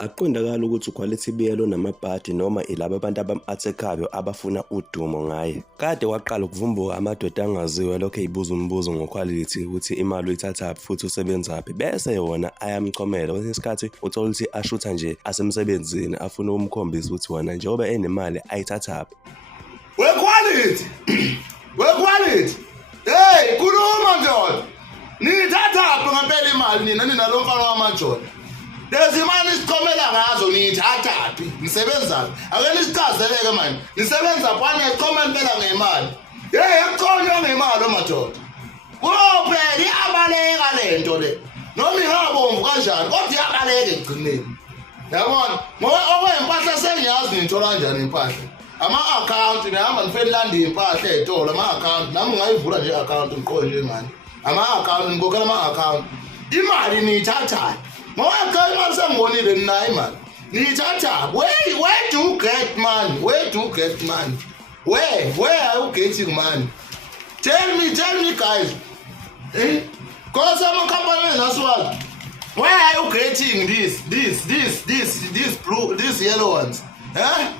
Akuqondakala ukuthi uQuality Biyela namabhadi noma ilabo abantu abam-athekayo abafuna udumo ngaye. Kade waqala ukuvumbuka amadoda angaziwa lokho eyibuza umbuzo ngoQuality ukuthi imali uyithathaphi futhi usebenzaphi bese wona ayamchomela. Kwesinye isikhathi uthola ukuthi ashutha nje asemsebenzini afuna ukumkhombisa ukuthi wona njengoba enemali ayithathaphi. WeQuality! WeQuality! Hey, khuluma ndoda! Niyithathaphi ngempela imali nina lo mfana wamaJoda? Lezi imali sichomela ngazo niyithathaphi? Nisebenzaphi? Ake nisichazeleke manje. Nisebenzaphi anichoma impela ngemali? Hey, ekuchonywa ngemali amaJoda. Kuphela iyabaleka lento le. Noma ingabomvu kanjani kodwa iyabaleka egcineni. Yabona? Ngoba okwempahla sengiyazi nithola kanjani impahla. Ama-account ngihamba ngifela landa impahla ezitolo ama-account nami ngayivula nje i-account ngiqoke njengani. Ama-account ngikhokhela ama-account. Imali niyithatha. Ngoba cha imali sengibonile nina imali. Niyithatha. Where do you get money? Where do you get money? Where are you getting money? Tell me guys. Cause some companies as well. Where are you getting this blue, these yellow ones? Huh?